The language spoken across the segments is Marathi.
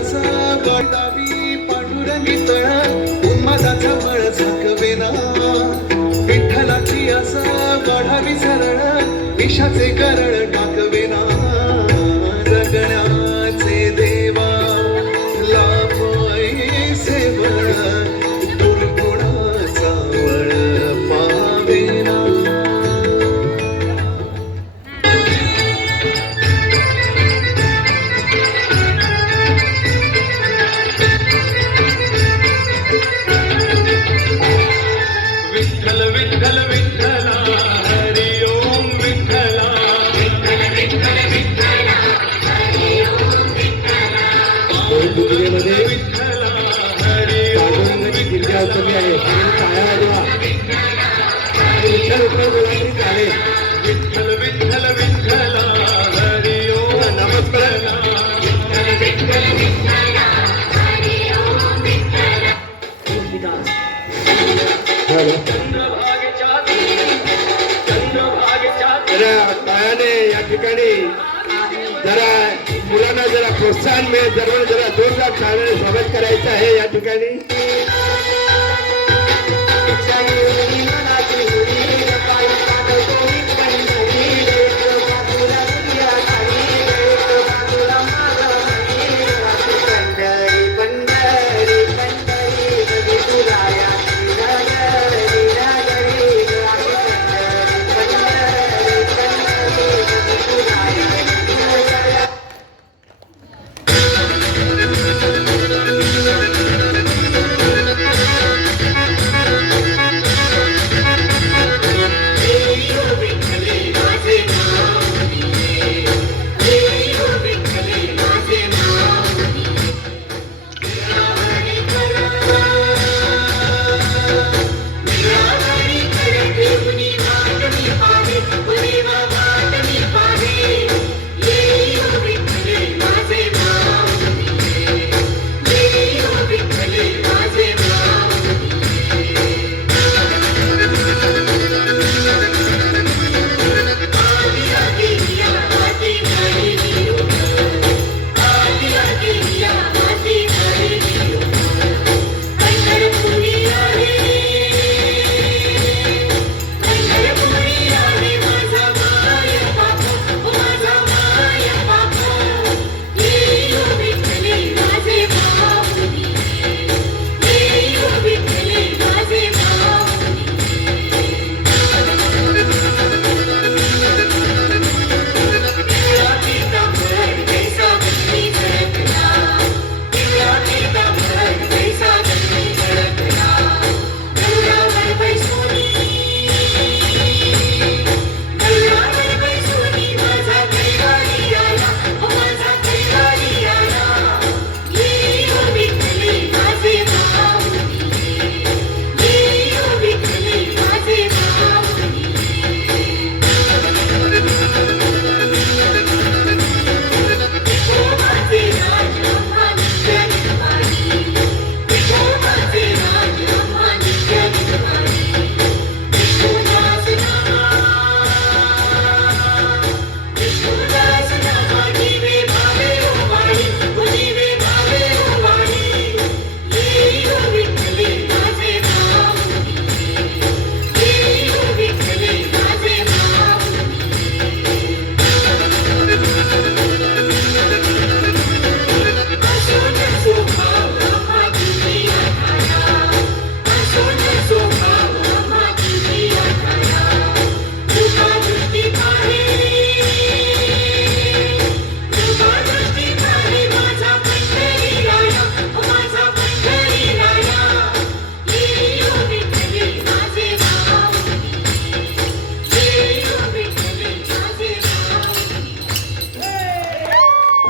असा बळदावी पांडुरंगी तळ उन्मादाचा मळ झाकवेना विठ्ठलाची असा वाढावी सरळ विषाचे करळ टाकवेना जगण्याचे देवा लाभोय सेवळ दुर्गुणाचा वळ पावेना. विठ्ठल विठ्ठल विठ्ठला हरि ओम विठ्ठला विठ्ठल विठ्ठल विठ्ठला हरि ओम विठ्ठला विठ्ठला हरि ओम विठ्ठला कमी आहे टाळ्या वाजवा विठ्ठल बोलायची चाले विठ्ठल विठ्ठल विठ्ठला हरि ओम नमस्कार विठ्ठल विठ्ठल विठ्ठला हरि ओम विठ्ठला टाळ्याने या ठिकाणी जरा मुलांना जरा प्रोत्साहन मिळेल जरा जोरदार टाळ्याने स्वागत करायचं आहे या ठिकाणी.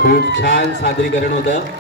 खूप छान सादरीकरण होतं.